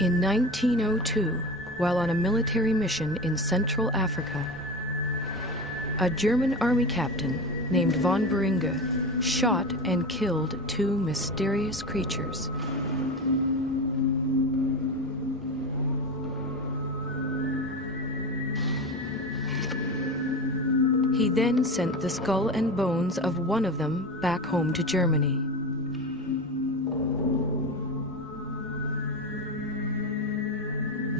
In 1902, while on a military mission in Central Africa, a German army captain named von Beringe shot and killed two mysterious creatures. He then sent the skull and bones of one of them back home to Germany.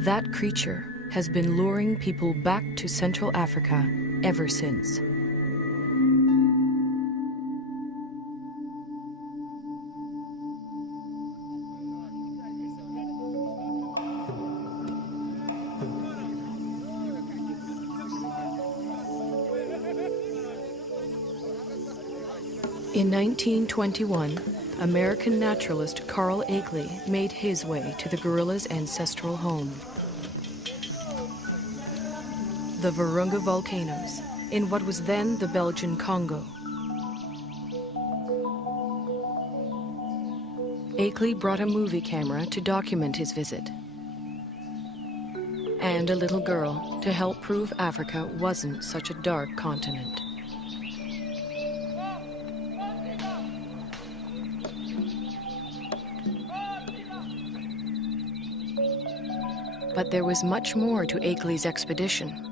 That creature has been luring people back to Central Africa ever since. In 1921, American naturalist Carl Akeley made his way to the gorilla's ancestral home. The Virunga volcanoes, in what was then the Belgian Congo. Akeley brought a movie camera to document his visit, and a little girl to help prove Africa wasn't such a dark continent. But there was much more to Akeley's expedition.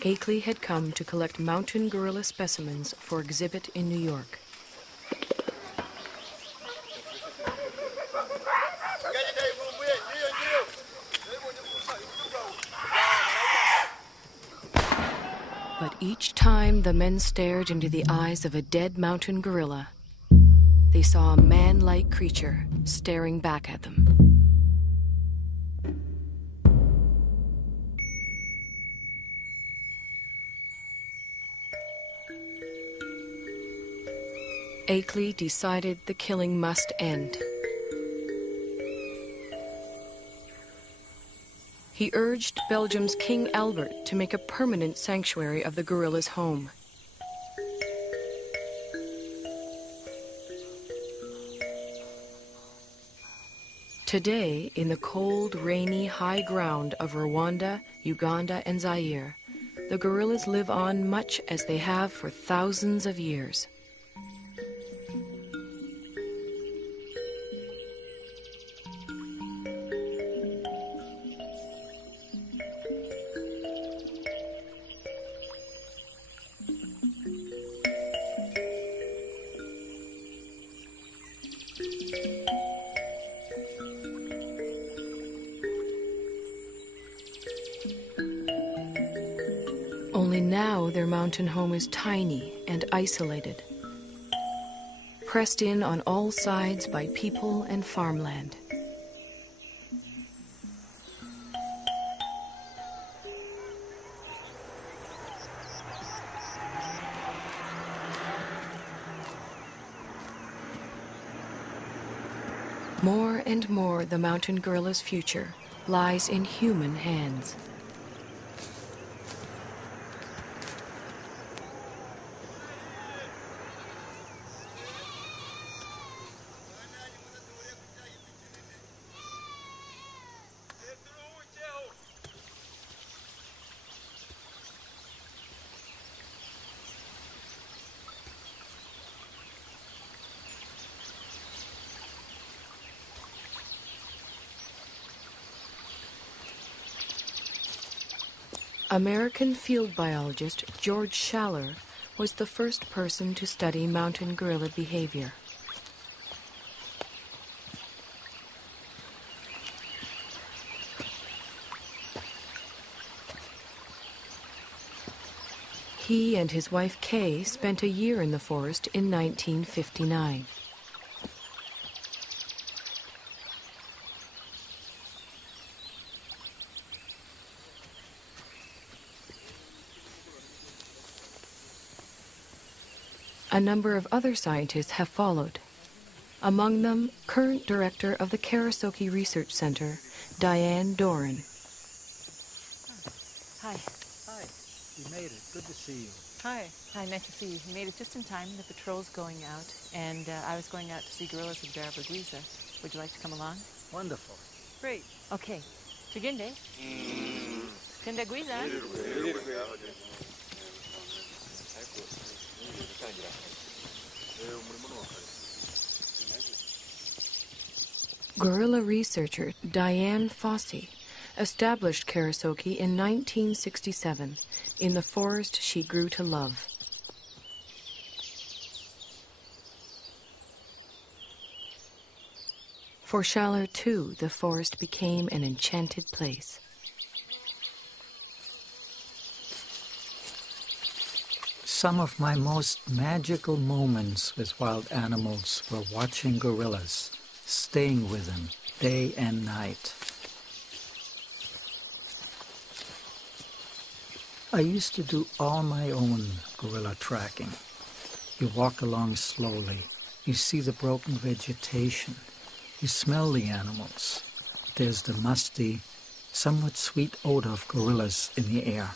Akeley had come to collect mountain gorilla specimens for exhibit in New York. But each time the men stared into the eyes of a dead mountain gorilla, they saw a man-like creature staring back at them. Akeley decided the killing must end. He urged Belgium's King Albert to make a permanent sanctuary of the gorilla's home. Today, in the cold, rainy, high ground of Rwanda, Uganda, and Zaire, the gorillas live on much as they have for thousands of years. Only now their mountain home is tiny and isolated, pressed in on all sides by people and farmland. More and more, the mountain gorilla's future lies in human hands. American field biologist George Schaller was the first person to study mountain gorilla behavior. He and his wife Kay spent a year in the forest in 1959. A number of other scientists have followed. Among them, current director of the Karasoke Research Center, Diane Doran. Hi. Hi. You made it. Good to see you. Hi. Hi, nice to see you. You made it just in time. The patrol's going out, and I was going out to see gorillas in Barabagwiza. Would you like to come along? Wonderful. Great. Okay. Tugende. Tendagwiza. Gorilla researcher Diane Fossey established Karasoke in 1967 in the forest she grew to love. For Sala, too, the forest became an enchanted place. Some of my most magical moments with wild animals were watching gorillas, staying with them day and night. I used to do all my own gorilla tracking. You walk along slowly, you see the broken vegetation, you smell the animals. There's the musty, somewhat sweet odor of gorillas in the air.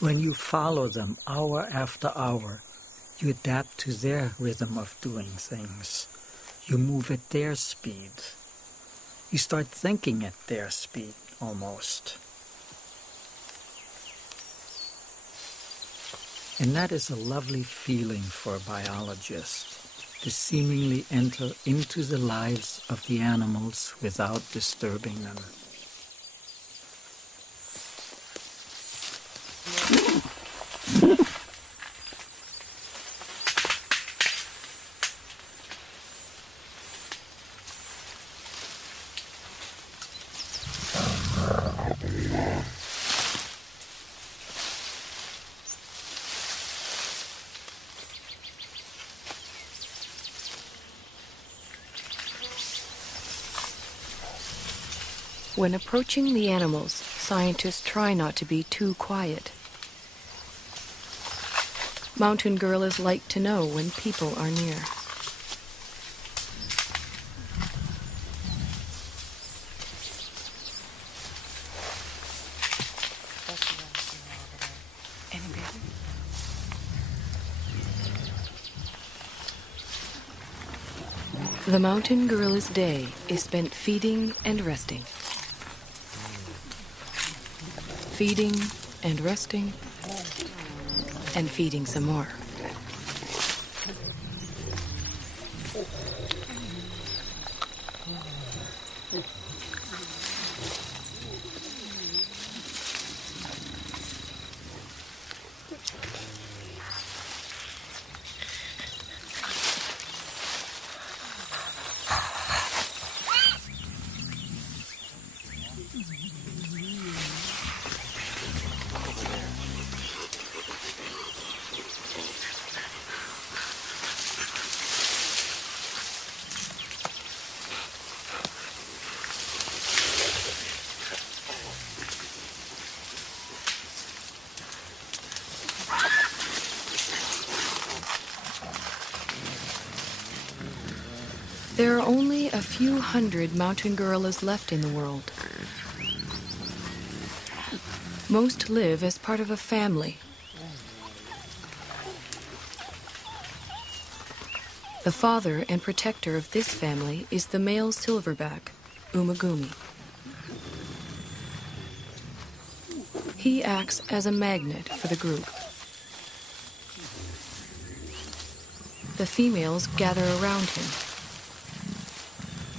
When you follow them hour after hour, you adapt to their rhythm of doing things. You move at their speed. You start thinking at their speed, almost. And that is a lovely feeling for a biologist, to seemingly enter into the lives of the animals without disturbing them. When approaching the animals, scientists try not to be too quiet. Mountain gorillas like to know when people are near. The mountain gorilla's day is spent feeding and resting. Feeding and resting, and feeding some more. There are only a few hundred mountain gorillas left in the world. Most live as part of a family. The father and protector of this family is the male silverback, Umagumi. He acts as a magnet for the group. The females gather around him.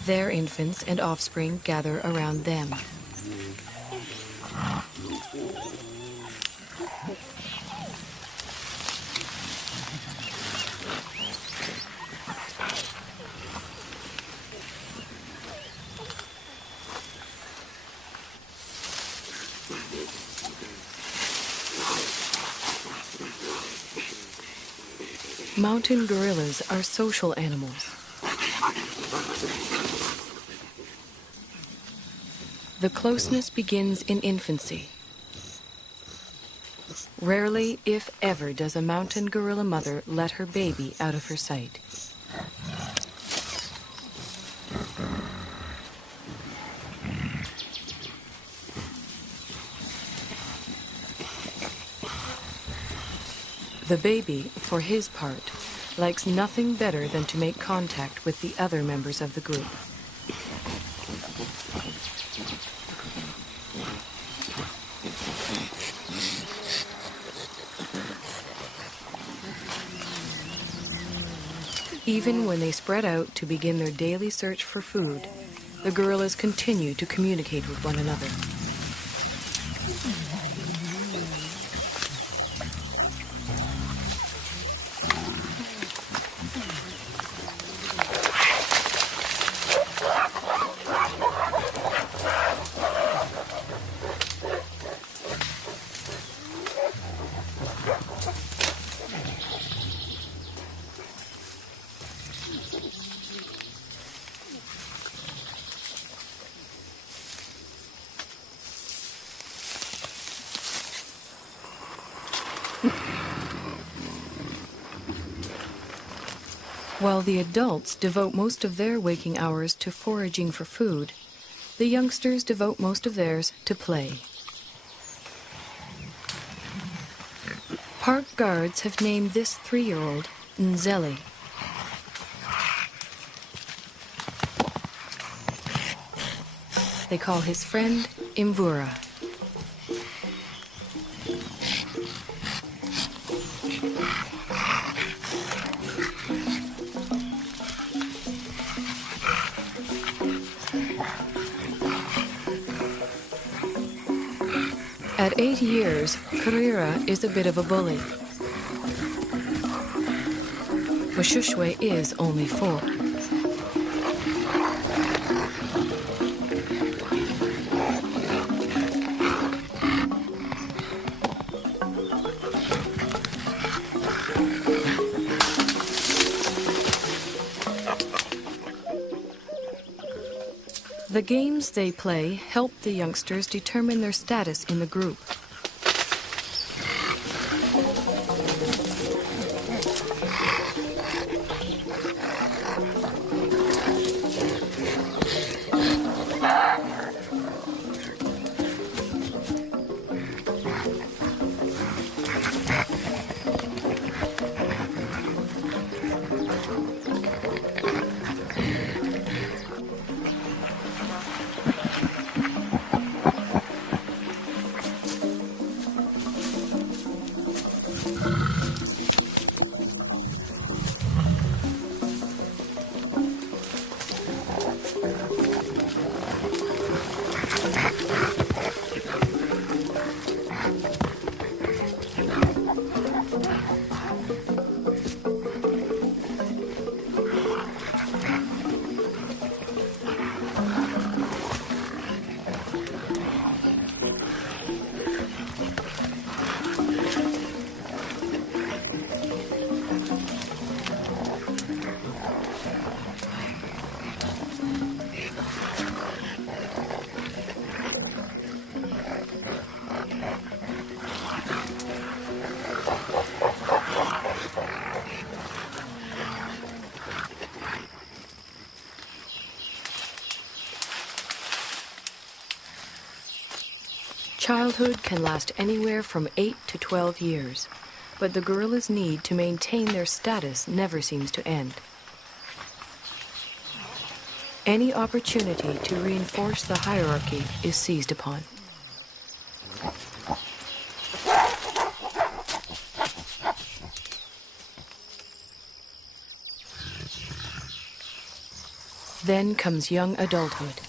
Their infants and offspring gather around them. Mountain gorillas are social animals. The closeness begins in infancy. Rarely, if ever, does a mountain gorilla mother let her baby out of her sight. The baby, for his part, likes nothing better than to make contact with the other members of the group. Even when they spread out to begin their daily search for food, the gorillas continue to communicate with one another. While the adults devote most of their waking hours to foraging for food, the youngsters devote most of theirs to play. Park guards have named this 3-year-old Nzeli. They call his friend Imvura. At 8 years, Karira is a bit of a bully. Washushwe is only 4. The games they play help the youngsters determine their status in the group. Childhood can last anywhere from 8 to 12 years, but the gorillas' need to maintain their status never seems to end. Any opportunity to reinforce the hierarchy is seized upon. Then comes young adulthood.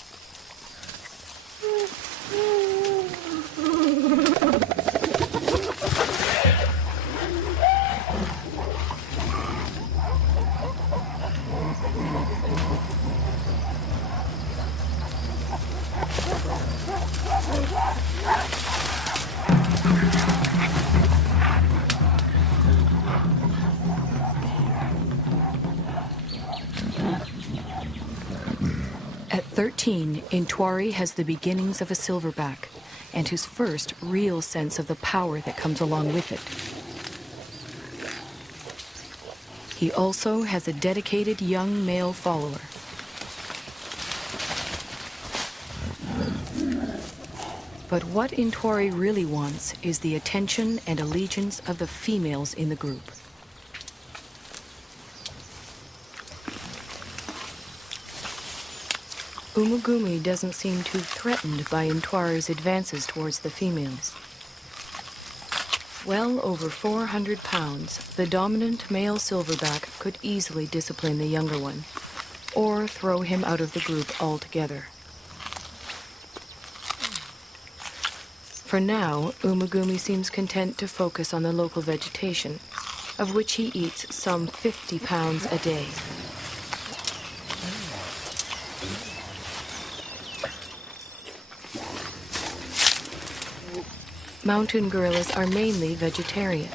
At 13, Intwari has the beginnings of a silverback and his first real sense of the power that comes along with it. He also has a dedicated young male follower. But what Intwari really wants is the attention and allegiance of the females in the group. Umugumi doesn't seem too threatened by Intwari's advances towards the females. Well over 400 pounds, the dominant male silverback could easily discipline the younger one, or throw him out of the group altogether. For now, Umugumi seems content to focus on the local vegetation, of which he eats some 50 pounds a day. Mountain gorillas are mainly vegetarian,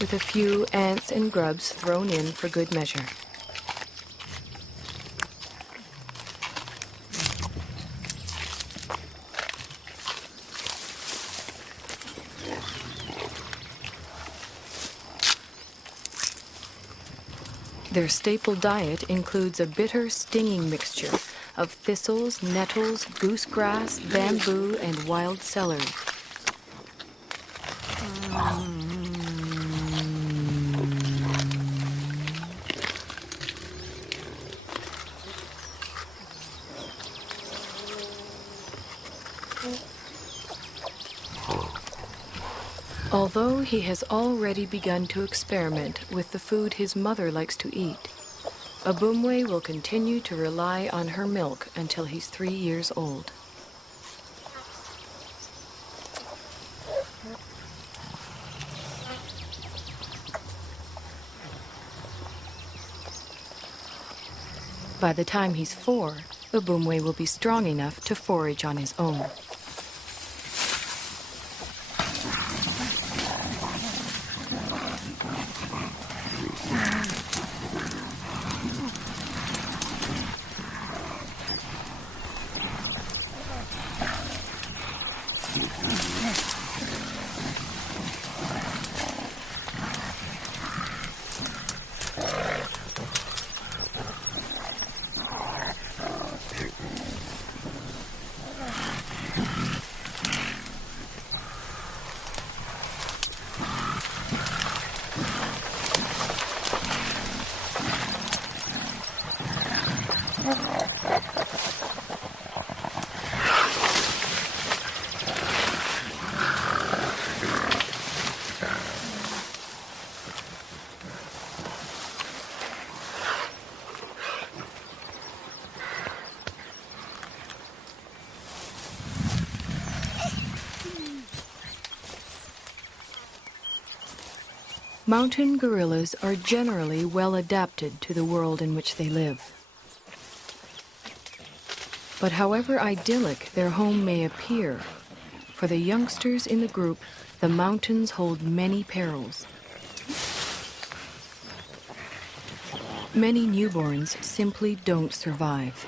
with a few ants and grubs thrown in for good measure. Their staple diet includes a bitter, stinging mixture of thistles, nettles, goosegrass, bamboo, and wild celery. Although he has already begun to experiment with the food his mother likes to eat, Abumwe will continue to rely on her milk until he's 3 years old. By the time he's 4, Abumwe will be strong enough to forage on his own. Mountain gorillas are generally well adapted to the world in which they live. But however idyllic their home may appear, for the youngsters in the group, the mountains hold many perils. Many newborns simply don't survive.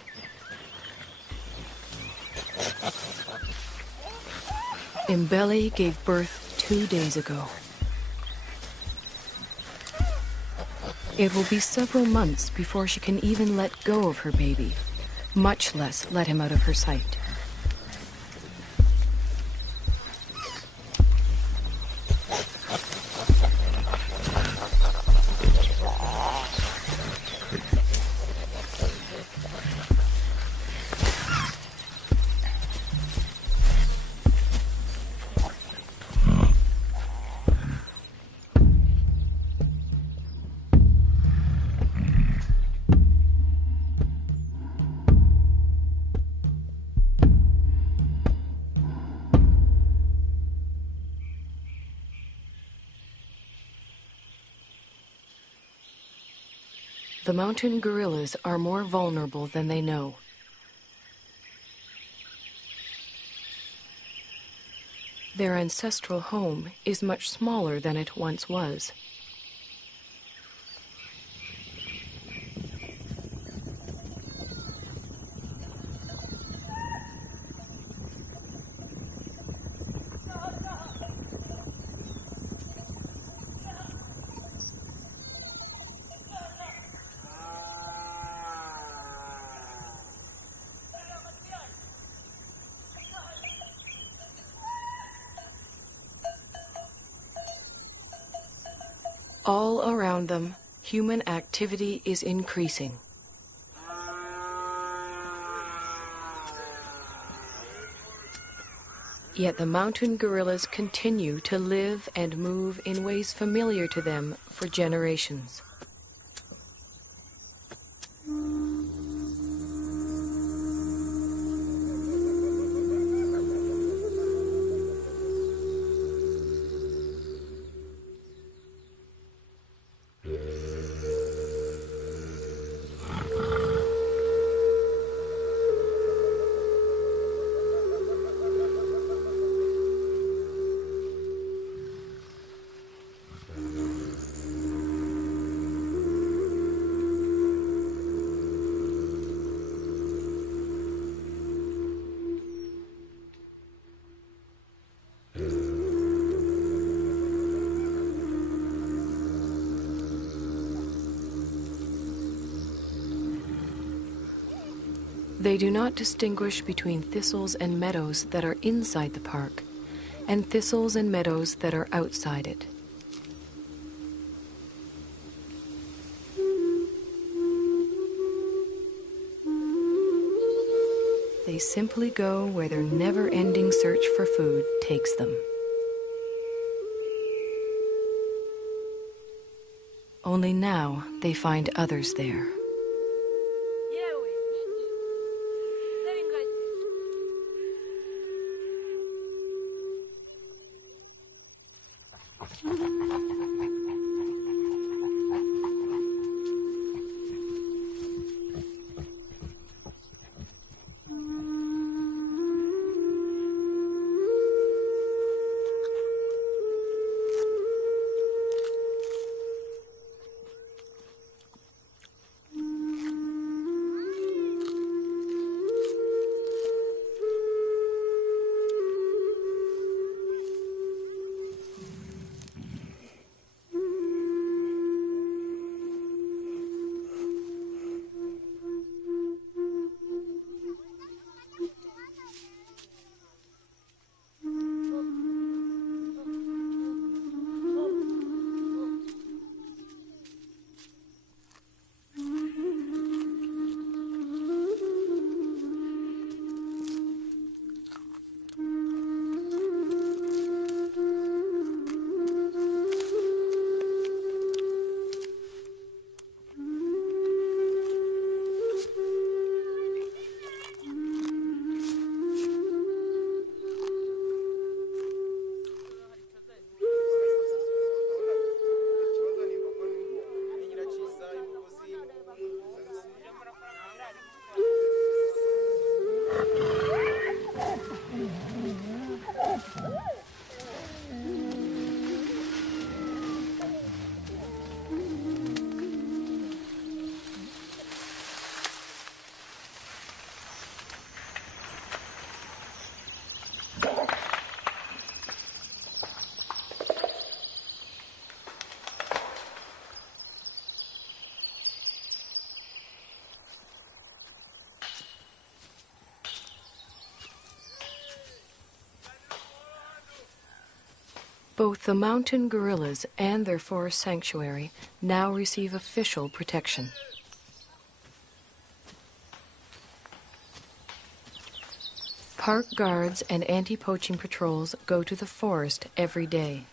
Mbele gave birth 2 days ago. It will be several months before she can even let go of her baby, much less let him out of her sight. The mountain gorillas are more vulnerable than they know. Their ancestral home is much smaller than it once was. All around them, human activity is increasing. Yet the mountain gorillas continue to live and move in ways familiar to them for generations. They do not distinguish between thistles and meadows that are inside the park and thistles and meadows that are outside it. They simply go where their never-ending search for food takes them. Only now they find others there. Both the mountain gorillas and their forest sanctuary now receive official protection. Park guards and anti-poaching patrols go to the forest every day.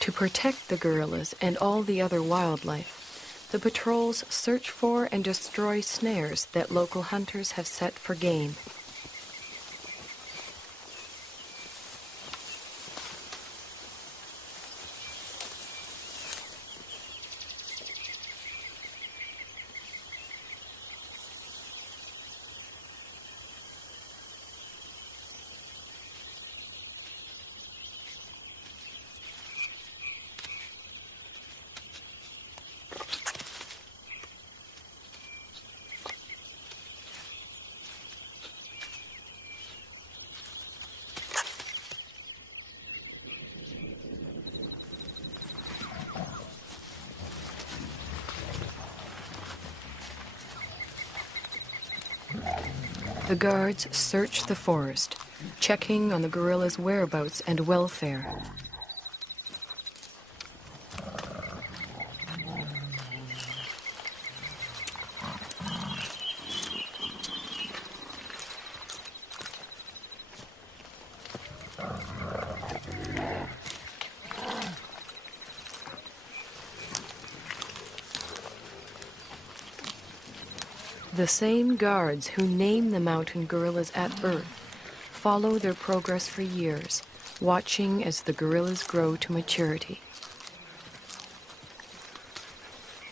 To protect the gorillas and all the other wildlife, the patrols search for and destroy snares that local hunters have set for game. The guards search the forest, checking on the gorillas' whereabouts and welfare. The same guards who name the mountain gorillas at birth follow their progress for years, watching as the gorillas grow to maturity.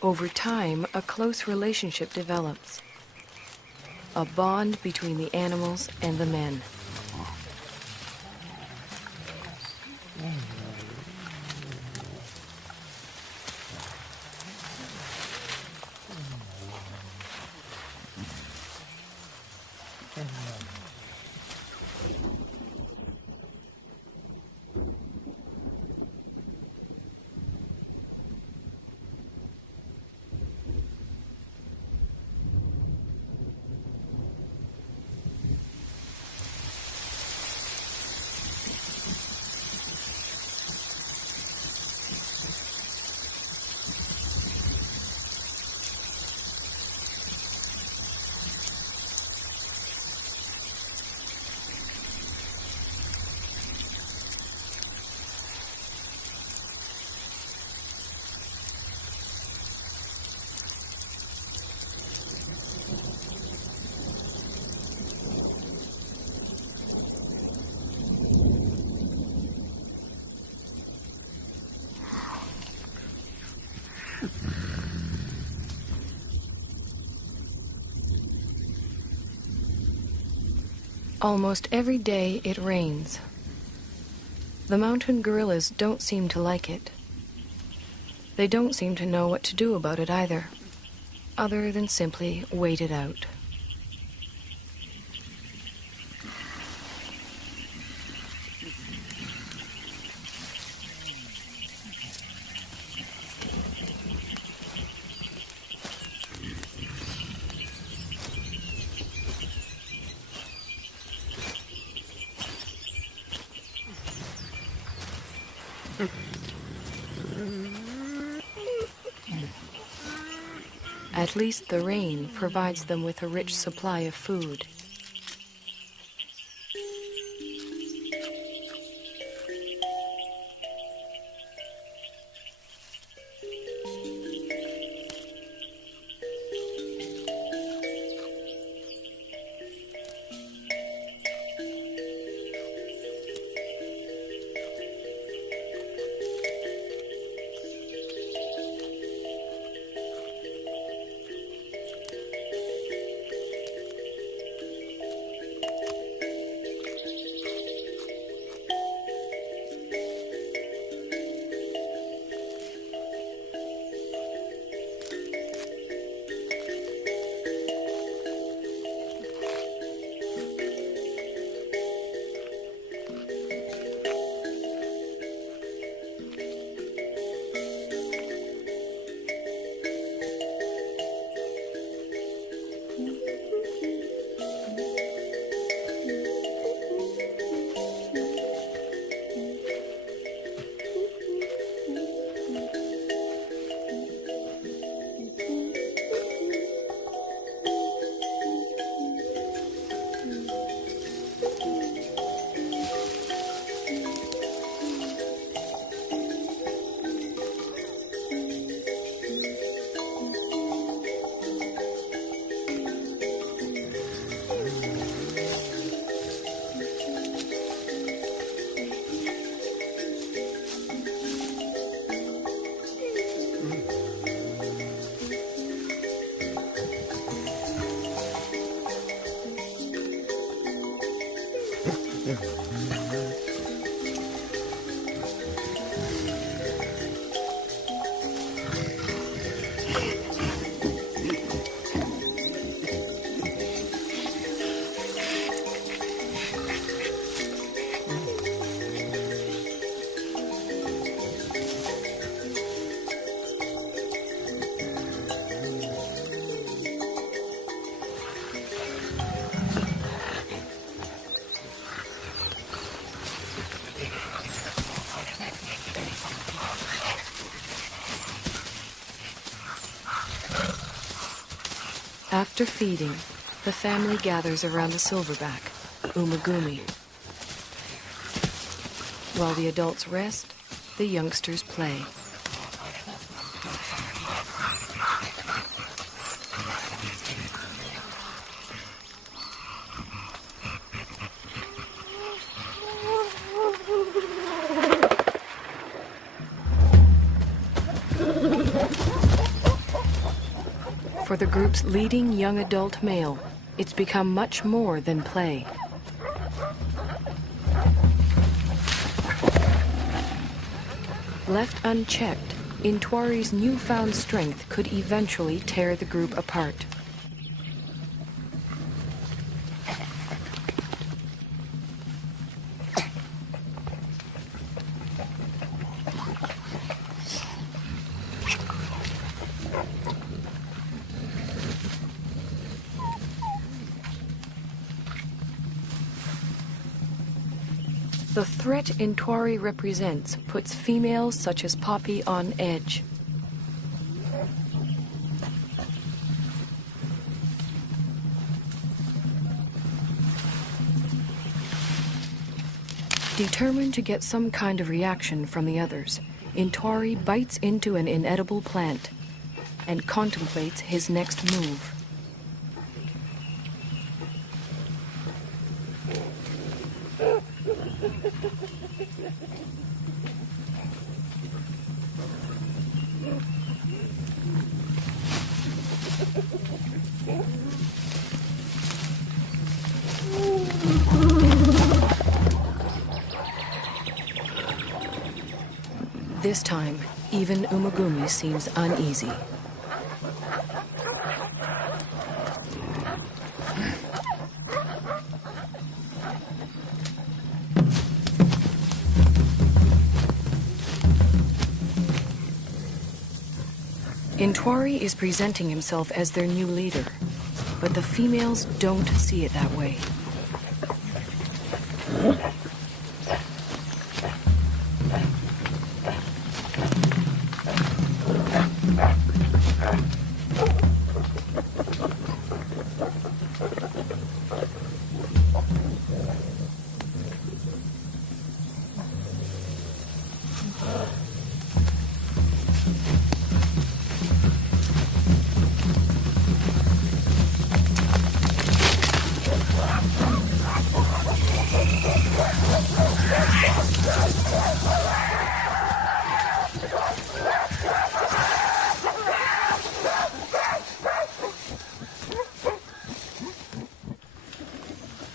Over time, a close relationship develops, a bond between the animals and the men. Almost every day it rains. The mountain gorillas don't seem to like it. They don't seem to know what to do about it either, other than simply wait it out. At least the rain provides them with a rich supply of food. After feeding, the family gathers around the silverback, Umagumi. While the adults rest, the youngsters play. For the group's leading young adult male, it's become much more than play. Left unchecked, Intwari's newfound strength could eventually tear the group apart. The threat Intwari represents puts females such as Poppy on edge. Determined to get some kind of reaction from the others, Intwari bites into an inedible plant and contemplates his next move. This time, even Umagumi seems uneasy. Intwari is presenting himself as their new leader, but the females don't see it that way.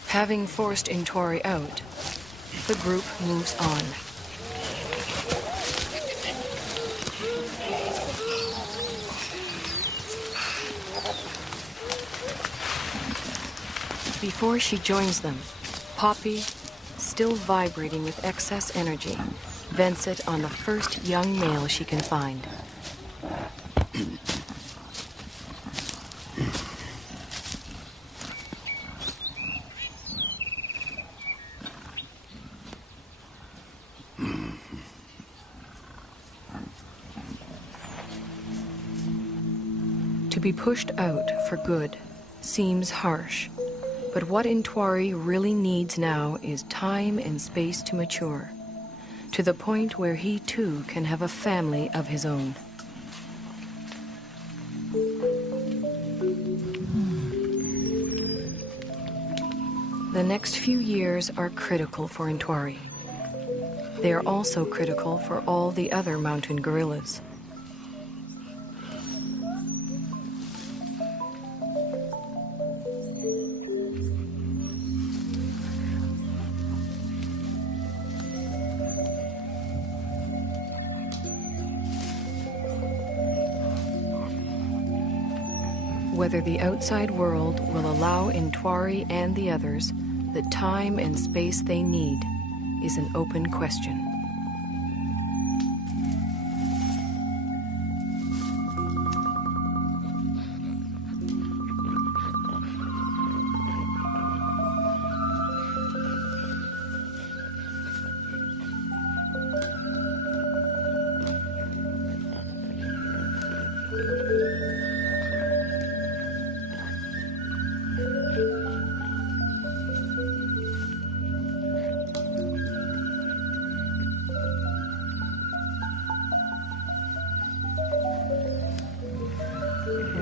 Having forced Intwari out, the group moves on. Before she joins them, Poppy, still vibrating with excess energy, vents it on the first young male she can find. To be pushed out for good seems harsh, but what Intwari really needs now is time and space to mature, to the point where he too can have a family of his own. The next few years are critical for Intwari. They are also critical for all the other mountain gorillas. Whether the outside world will allow Intwari and the others the time and space they need is an open question.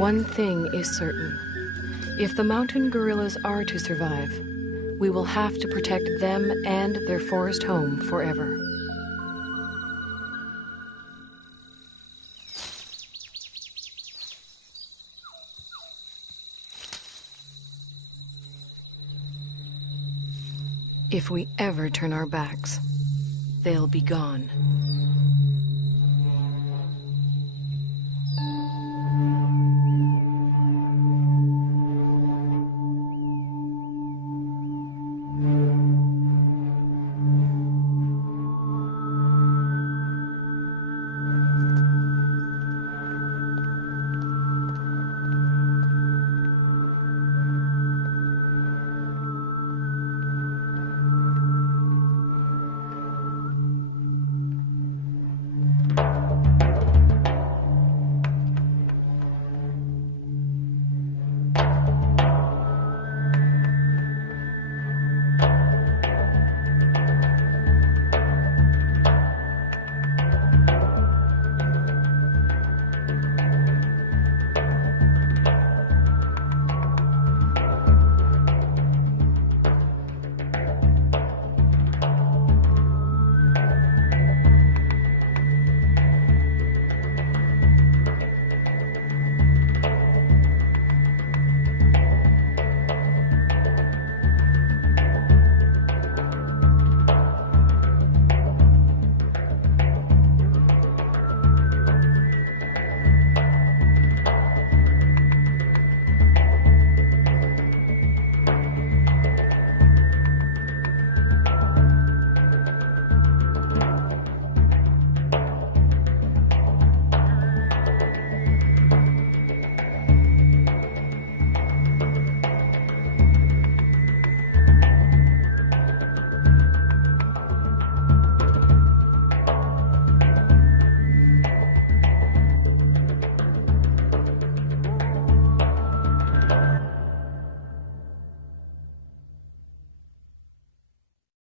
One thing is certain. If the mountain gorillas are to survive, we will have to protect them and their forest home forever. If we ever turn our backs, they'll be gone.